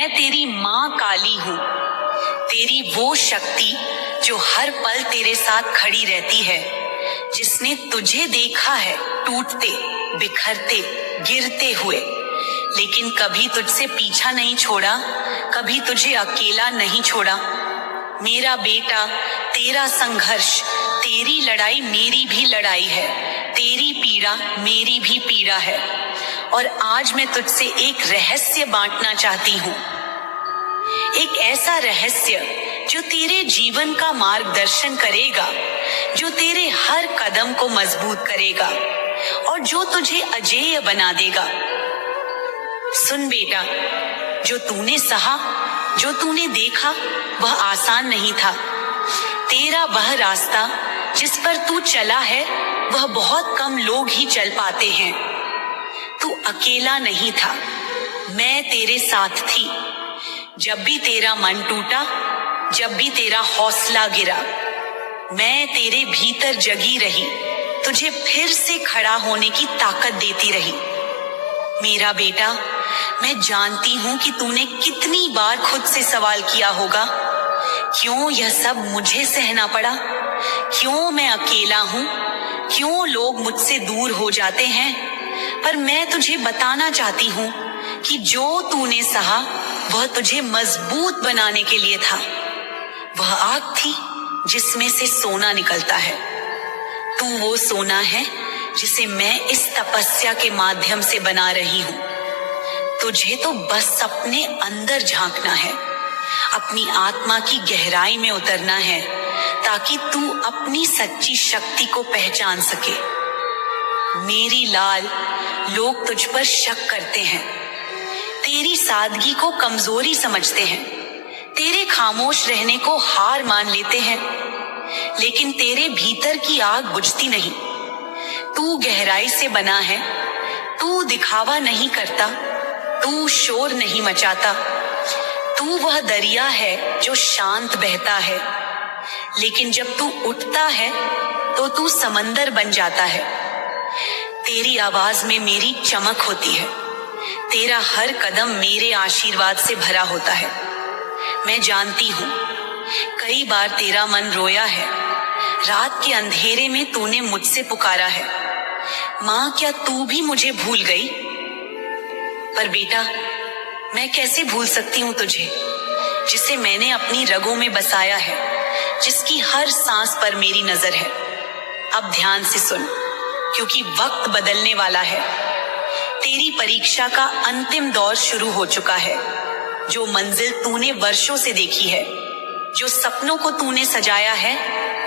मैं तेरी माँ काली हूँ, तेरी वो शक्ति जो हर पल तेरे साथ खड़ी रहती है, जिसने तुझे देखा है टूटते, बिखरते, गिरते हुए, लेकिन कभी तुझसे पीछा नहीं छोड़ा, कभी तुझे अकेला नहीं छोड़ा। मेरा बेटा, तेरा संघर्ष, तेरी लड़ाई मेरी भी लड़ाई है, तेरी पीड़ा मेरी भी पीड़ा है। और आज मैं तुझसे एक रहस्य बांटना चाहती हूँ, एक ऐसा रहस्य जो तेरे जीवन का मार्गदर्शन करेगा, जो तेरे हर कदम को मजबूत करेगा और जो तुझे अजेय बना देगा। सुन बेटा, जो तूने सहा, जो तूने देखा, वह आसान नहीं था। तेरा वह रास्ता जिस पर तू चला है, वह बहुत कम लोग ही चल पाते हैं। तू अकेला नहीं था, मैं तेरे साथ थी। जब भी तेरा मन टूटा, जब भी तेरा हौसला गिरा, मैं तेरे भीतर जगी रही, तुझे फिर से खड़ा होने की ताकत देती रही। मेरा बेटा, मैं जानती हूँ कि तूने कितनी बार खुद से सवाल किया होगा, क्यों यह सब मुझे सहना पड़ा, क्यों मैं अकेला हूँ, क्यों लोग मुझसे दूर हो जाते हैं। पर मैं तुझे बताना चाहती हूँ कि जो तूने सहा, वह तुझे मजबूत बनाने के लिए था। वह आग थी जिसमें से सोना निकलता है। तू वो सोना है जिसे मैं इस तपस्या के माध्यम से बना रही हूँ। तुझे तो बस अपने अंदर झांकना है, अपनी आत्मा की गहराई में उतरना है, ताकि तू अपनी सच्ची शक्ति को पहचान सके। मेरी लाल, लोग तुझ पर शक करते हैं, तेरी सादगी को कमजोरी समझते हैं, तेरे खामोश रहने को हार मान लेते हैं, लेकिन तेरे भीतर की आग बुझती नहीं। तू गहराई से बना है, तू दिखावा नहीं करता, तू शोर नहीं मचाता। तू वह दरिया है जो शांत बहता है, लेकिन जब तू उठता है तो तू समंदर बन जाता है। तेरी आवाज में मेरी चमक होती है, तेरा हर कदम मेरे आशीर्वाद से भरा होता है। मैं जानती हूँ, कई बार तेरा मन रोया है, रात के अंधेरे में तूने मुझसे पुकारा है, माँ क्या तू भी मुझे भूल गई। पर बेटा, मैं कैसे भूल सकती हूँ तुझे, जिसे मैंने अपनी रगों में बसाया है, जिसकी हर सांस पर मेरी नजर है। अब ध्यान से सुन, क्योंकि वक्त बदलने वाला है। तेरी परीक्षा का अंतिम दौर शुरू हो चुका है। जो मंजिल तूने वर्षों से देखी है, जो सपनों को तूने सजाया है,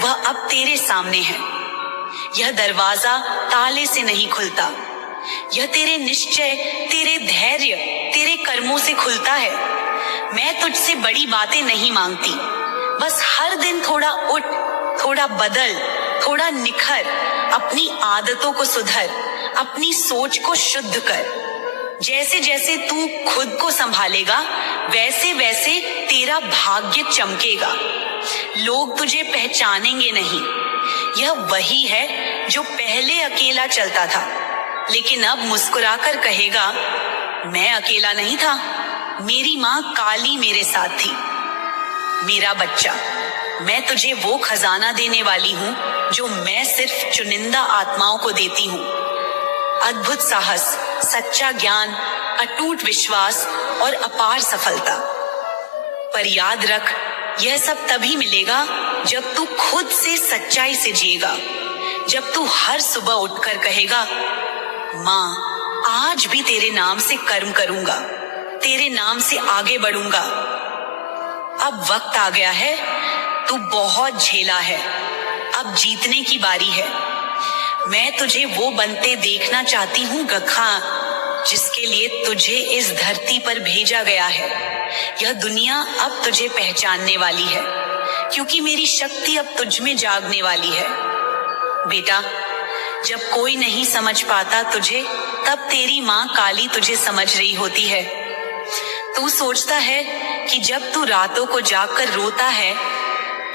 वह अब तेरे सामने है। यह दरवाजा ताले से नहीं खुलता, यह तेरे निश्चय, तेरे धैर्य, तेरे कर्मों से खुलता है। मैं तुझसे बड़ी बातें नहीं मांगती, बस हर दिन थोड़ा उठ, थोड़ा बदल, थोड़ा निखर, अपनी आदतों को सुधर, अपनी सोच को शुद्ध कर। जैसे जैसे तू खुद को संभालेगा, वैसे वैसे तेरा भाग्य चमकेगा। लोग तुझे पहचानेंगे नहीं। यह वही है जो पहले अकेला चलता था, लेकिन अब मुस्कुराकर कहेगा, मैं अकेला नहीं था, मेरी माँ काली मेरे साथ थी। मेरा बच्चा, मैं तुझे वो खजाना देने वाली हूँ जो मैं सिर्फ चुनिंदा आत्माओं को देती हूँ। अद्भुत साहस, सच्चा ज्ञान, अटूट विश्वास और अपार सफलता। पर याद रख, यह सब तभी मिलेगा जब तू खुद से सच्चाई से जिएगा, जब तू हर सुबह उठकर कहेगा, माँ आज भी तेरे नाम से कर्म करूंगा, तेरे नाम से आगे बढ़ूंगा। अब वक्त आ गया है, तू बहुत झेला है, अब जीतने की बारी है। मैं तुझे वो बनते देखना चाहती हूँ गखा, जिसके लिए तुझे इस धरती पर भेजा गया है। यह दुनिया अब तुझे पहचानने वाली है, क्योंकि मेरी शक्ति अब तुझ में जागने वाली है। बेटा, जब कोई नहीं समझ पाता तुझे, तब तेरी माँ काली तुझे समझ रही होती है। तू सोचता है कि जब तू रातों को जागकर रोता है,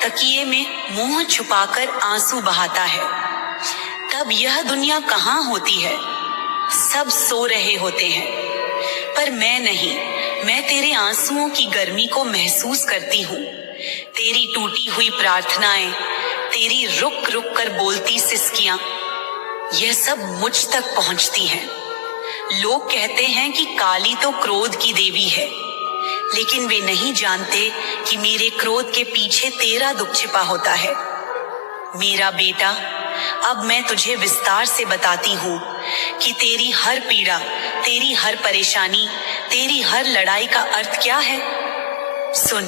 तकिए में मुंह छुपाकर आंसू बहाता है, तब यह दुनिया कहाँ होती है, सब सो रहे होते हैं। पर मैं नहीं, मैं तेरे आंसुओं की गर्मी को महसूस करती हूँ। तेरी टूटी हुई प्रार्थनाएं, तेरी रुक रुक कर बोलती सिसकियां, यह सब मुझ तक पहुंचती हैं। लोग कहते हैं कि काली तो क्रोध की देवी है, लेकिन वे नहीं जानते कि मेरे क्रोध के पीछे तेरा दुख छिपा होता है। मेरा बेटा, अब मैं तुझे विस्तार से बताती हूँ कि तेरी हर पीड़ा, तेरी हर परेशानी, तेरी हर लड़ाई का अर्थ क्या है। सुन,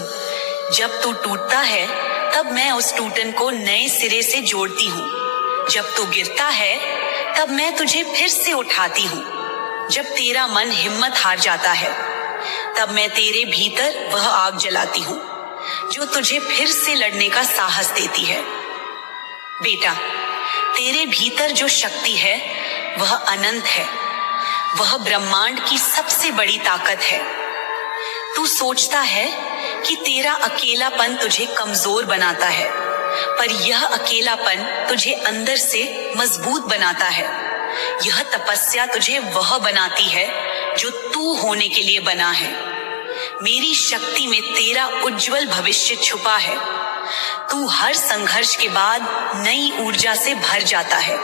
जब तू टूटता है तब मैं उस टूटन को नए सिरे से जोड़ती हूँ। जब तू गिरता है तब मैं तुझे फिर से उठाती हूँ। जब तेरा मन हिम्मत हार जाता है तब मैं तेरे भीतर वह आग जलाती हूँ जो तुझे फिर से लड़ने का साहस देती है। बेटा, तेरे भीतर जो शक्ति है वह अनंत है, वह ब्रह्मांड की सबसे बड़ी ताकत है। तू सोचता है कि तेरा अकेलापन तुझे कमजोर बनाता है, पर यह अकेलापन तुझे अंदर से मजबूत बनाता है। यह तपस्या तुझे वह बनाती है जो तू होने के लिए बना है। मेरी शक्ति में तेरा उज्जवल भविष्य छुपा है। तू हर संघर्ष के बाद नई ऊर्जा से भर जाता है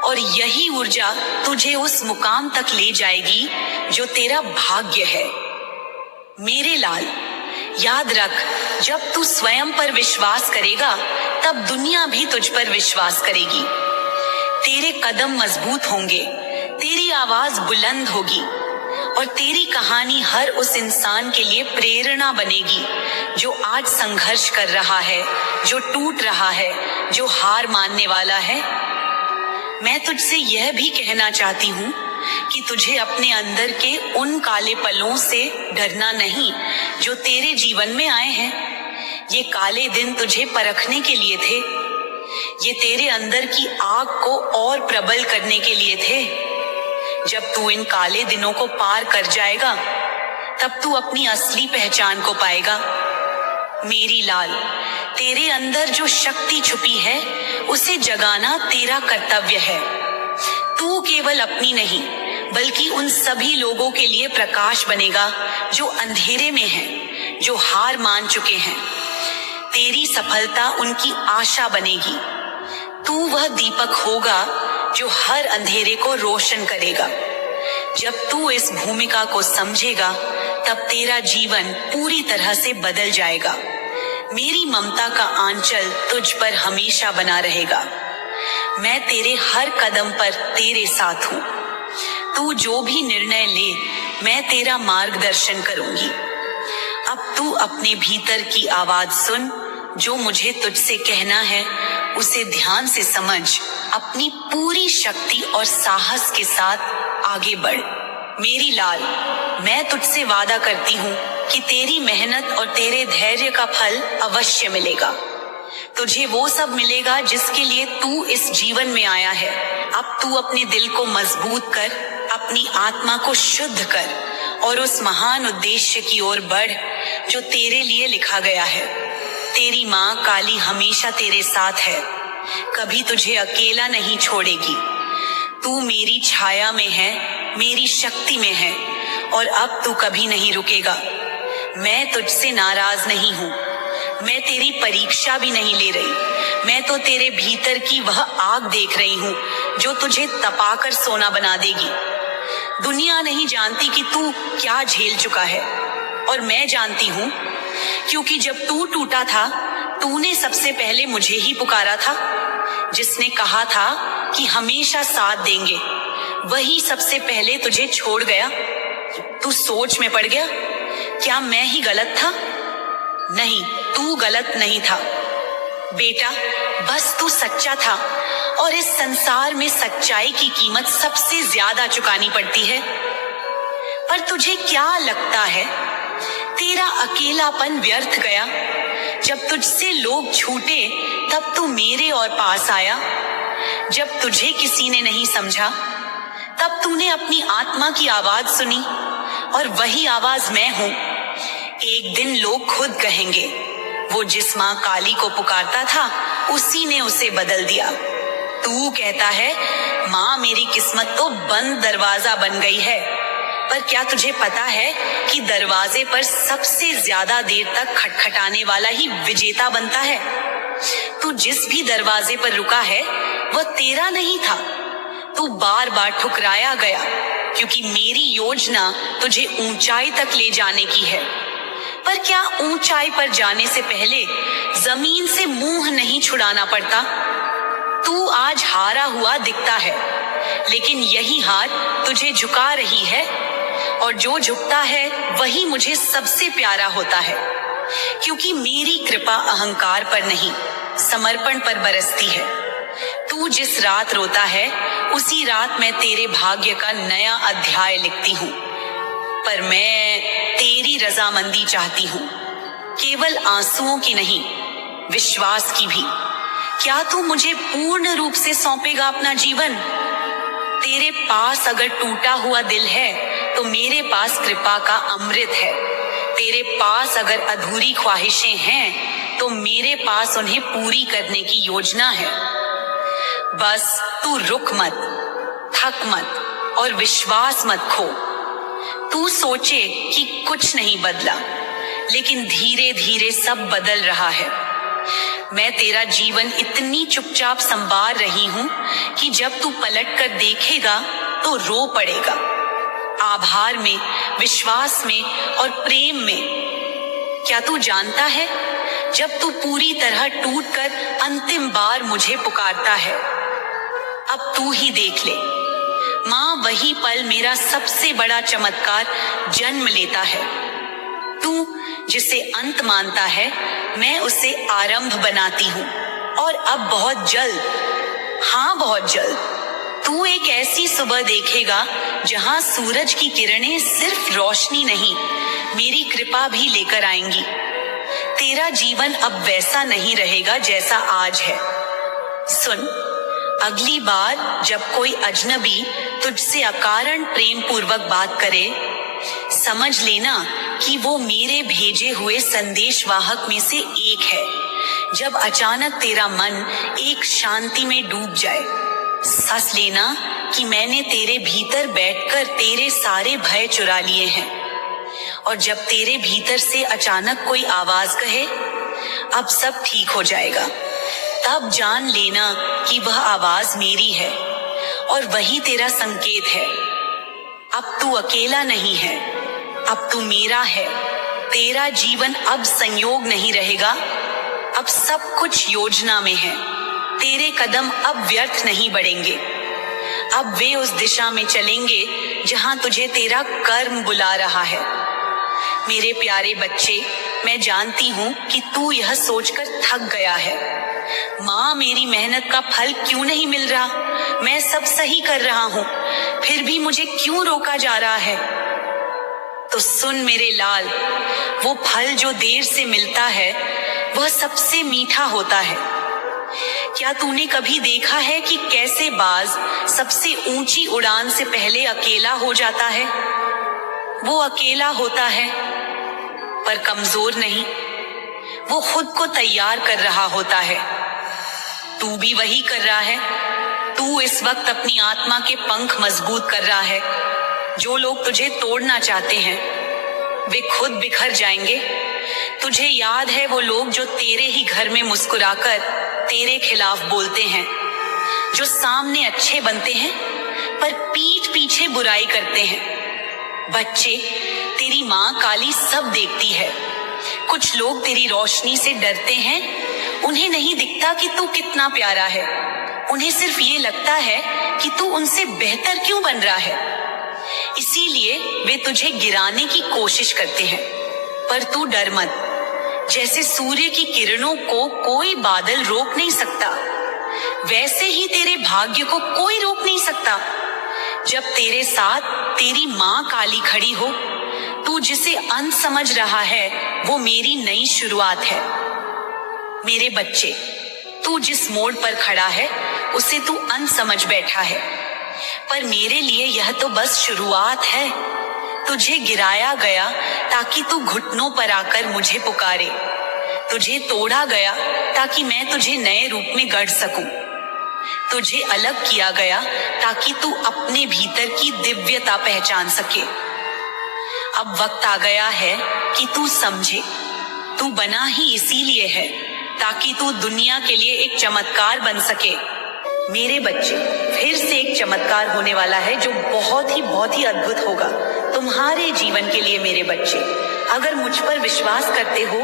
और यही ऊर्जा तुझे उस मुकाम तक ले जाएगी जो तेरा भाग्य है। मेरे लाल, याद रख, जब तू स्वयं पर विश्वास करेगा तब दुनिया भी तुझ पर विश्वास करेगी। तेरे कदम मजबूत होंगे, तेरी आवाज बुलंद होगी और तेरी कहानी हर उस इंसान के लिए प्रेरणा बनेगी जो आज संघर्ष कर रहा है, जो टूट रहा है, जो हार मानने वाला है। मैं तुझसे यह भी कहना चाहती हूँ कि तुझे अपने अंदर के उन काले पलों से डरना नहीं जो तेरे जीवन में आए हैं। ये काले दिन तुझे परखने के लिए थे, ये तेरे अंदर की आग को और प्रबल करने के लिए थे। जब तू इन काले दिनों को पार कर जाएगा तब तू अपनी असली पहचान को पाएगा। मेरी लाल, तेरे अंदर जो शक्ति छुपी है उसे जगाना तेरा कर्तव्य है। तू केवल अपनी नहीं बल्कि उन सभी लोगों के लिए प्रकाश बनेगा जो अंधेरे में हैं, जो हार मान चुके हैं। तेरी सफलता उनकी आशा बनेगी। तू वह दीपक होगा जो हर अंधेरे को रोशन करेगा। जब तू इस भूमिका को समझेगा तब तेरा जीवन पूरी तरह से बदल जाएगा। मेरी ममता का आंचल तुझ पर हमेशा बना रहेगा। मैं तेरे हर कदम पर तेरे साथ हूँ। तू जो भी निर्णय ले, मैं तेरा मार्गदर्शन करूंगी। अब तू अपने भीतर की आवाज सुन। जो मुझे तुझसे कहना है उसे ध्यान से समझ, अपनी पूरी शक्ति और साहस के साथ आगे बढ़। मेरी लाल, मैं तुझसे वादा करती हूँ कि तेरी मेहनत और तेरे धैर्य का फल अवश्य मिलेगा। तुझे वो सब मिलेगा जिसके लिए तू इस जीवन में आया है। अब तू अपने दिल को मजबूत कर, अपनी आत्मा को शुद्ध कर और उस महान उद्देश्य की ओर बढ़ जो तेरे लिए लिखा गया है। तेरी माँ काली हमेशा तेरे साथ है, कभी तुझे अकेला नहीं छोड़ेगी। तू मेरी छाया में है, मेरी शक्ति में है और अब तू कभी नहीं रुकेगा। मैं तुझसे नाराज नहीं हूँ, मैं तेरी परीक्षा भी नहीं ले रही। मैं तो तेरे भीतर की वह आग देख रही हूँ जो तुझे तपाकर सोना बना देगी। दुनिया नहीं जानती कि तू क्या झेल चुका है और मैं जानती हूँ, क्योंकि जब तू टूटा था तूने सबसे पहले मुझे ही पुकारा था। जिसने कहा था कि हमेशा साथ देंगे, वही सबसे पहले तुझे छोड़ गया। तू सोच में पड़ गया, क्या मैं ही गलत था? नहीं, तू गलत नहीं था बेटा, बस तू सच्चा था और इस संसार में सच्चाई की कीमत सबसे ज्यादा चुकानी पड़ती है। पर तुझे क्या लगता है तेरा अकेलापन व्यर्थ गया? जब तुझसे लोग छूटे तब तू मेरे और पास आया। जब तुझे किसी ने नहीं समझा तब तूने अपनी आत्मा की आवाज सुनी और वही आवाज मैं हूँ। एक दिन लोग खुद कहेंगे, वो जिस माँ काली को पुकारता था उसी ने उसे बदल दिया। तू कहता है माँ मेरी किस्मत तो बंद दरवाजा बन गई है, पर क्या तुझे पता है कि दरवाजे पर सबसे ज्यादा देर तक खटखटाने वाला ही विजेता बनता है। तू जिस भी दरवाजे पर रुका है वह तेरा नहीं था। तू बार बार ठुकराया गया क्योंकि मेरी योजना तुझे ऊंचाई तक ले जाने की है। पर क्या ऊंचाई पर जाने से पहले जमीन से मुंह नहीं छुड़ाना पड़ता? तू आज हारा हुआ दिखता है, लेकिन यही हार तुझे झुका रही है, और जो झुकता है वही मुझे सबसे प्यारा होता है, क्योंकि मेरी कृपा अहंकार पर नहीं, समर्पण पर बरसती है। तू जिस रात रोता है उसी रात मैं तेरे भाग्य का नया अध्याय लिखती हूँ। पर मैं तेरी रजामंदी चाहती हूँ, केवल आंसुओं की नहीं, विश्वास की भी। क्या तू मुझे पूर्ण रूप से सौंपेगा अपना जीवन? तेरे पास अगर टूटा हुआ दिल है तो मेरे पास कृपा का अमृत है। तेरे पास अगर अधूरी ख्वाहिशें हैं तो मेरे पास उन्हें पूरी करने की योजना है। बस तू रुक मत, थक मत और विश्वास मत खो। तू सोचे कि कुछ नहीं बदला, लेकिन धीरे धीरे सब बदल रहा है। मैं तेरा जीवन इतनी चुपचाप संवार रही हूँ कि जब तू पलट कर देखेगा तो रो पड़ेगा। आभार में, विश्वास में और प्रेम में। क्या तू जानता है, जब तू पूरी तरह टूटकर अंतिम बार मुझे पुकारता है, अब तू ही देख ले, माँ वही पल मेरा सबसे बड़ा चमत्कार जन्म लेता है। तू जिसे अंत मानता है, मैं उसे आरंभ बनाती हूँ। और अब बहुत जल्द, हाँ बहुत जल्द, तू एक ऐसी सुबह देखेगा जहाँ सूरज की किरणें सिर्फ रोशनी नहीं, मेरी कृपा भी लेकर आएंगी। तेरा जीवन अब वैसा नहीं रहेगा जैसा आज है। सुन, अगली बार जब कोई अजनबी तुझसे अकारण प्रेम पूर्वक बात करे, समझ लेना कि वो मेरे भेजे हुए संदेशवाहक में से एक है। जब अचानक तेरा मन एक शांति में डूब जाए, सांस लेना कि मैंने तेरे भीतर बैठकर तेरे सारे भय चुरा लिए हैं। और जब तेरे भीतर से अचानक कोई आवाज कहे, अब सब ठीक हो जाएगा, तब जान लेना कि वह आवाज मेरी है और वही तेरा संकेत है। अब तू अकेला नहीं है, अब तू मेरा है। तेरा जीवन अब संयोग नहीं रहेगा, अब सब कुछ योजना में है। तेरे कदम अब व्यर्थ नहीं बढ़ेंगे, अब वे उस दिशा में चलेंगे जहां तुझे तेरा कर्म बुला रहा है। मेरे प्यारे बच्चे, मैं जानती हूँ कि तू यह सोचकर थक गया है, माँ मेरी मेहनत का फल क्यों नहीं मिल रहा, मैं सब सही कर रहा हूँ, फिर भी मुझे क्यों रोका जा रहा है। तो सुन मेरे लाल, वो फल जो देर से मिलता है वह सबसे मीठा होता है। क्या तूने कभी देखा है कि कैसे बाज सबसे ऊंची उड़ान से पहले अकेला हो जाता है? वो अकेला होता है पर कमजोर नहीं, वो खुद को तैयार कर रहा होता है। तू भी वही कर रहा है। तू इस वक्त अपनी आत्मा के पंख मजबूत कर रहा है। जो लोग तुझे तोड़ना चाहते हैं वे खुद बिखर जाएंगे। तुझे याद है वो लोग जो तेरे ही घर में मुस्कुराकर तेरे खिलाफ बोलते हैं, जो सामने अच्छे बनते हैं पर पीठ पीछे बुराई करते हैं। बच्चे, तेरी माँ काली सब देखती है। कुछ लोग तेरी रोशनी से डरते हैं, उन्हें नहीं दिखता कि तू कितना प्यारा है। उन्हें सिर्फ ये लगता है कि तू उनसे बेहतर क्यों बन रहा है, इसीलिए वे तुझे गिराने की कोशिश करते हैं। पर तू डर मत, जैसे सूर्य की किरणों को कोई बादल रोक नहीं सकता, वैसे ही तेरे भाग्य को कोई रोक नहीं सकता। जब तेरे साथ तेरी माँ काली खड़ी हो, तू जिसे अंत समझ रहा है वो मेरी नई शुरुआत है। मेरे बच्चे, तू जिस मोड़ पर खड़ा है उसे तू अंत समझ बैठा है, पर मेरे लिए यह तो बस शुरुआत है। तुझे गिराया गया ताकि तू घुटनों पर आकर मुझे पुकारे। तुझे तोड़ा गया ताकि मैं तुझे नए रूप में गढ़ सकूं। तुझे अलग किया गया ताकि तू अपने भीतर की दिव्यता पहचान सके। अब वक्त आ गया है कि तू समझे, तू बना ही इसीलिए है ताकि तू दुनिया के लिए एक चमत्कार बन सके। मेरे बच्चे, फिर से एक चमत्कार होने वाला है जो बहुत ही अद्भुत होगा तुम्हारे जीवन के लिए। मेरे बच्चे, अगर मुझ पर विश्वास करते हो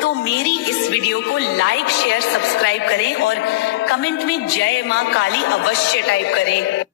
तो मेरी इस वीडियो को लाइक, शेयर, सब्सक्राइब करें और कमेंट में जय मां काली अवश्य टाइप करें।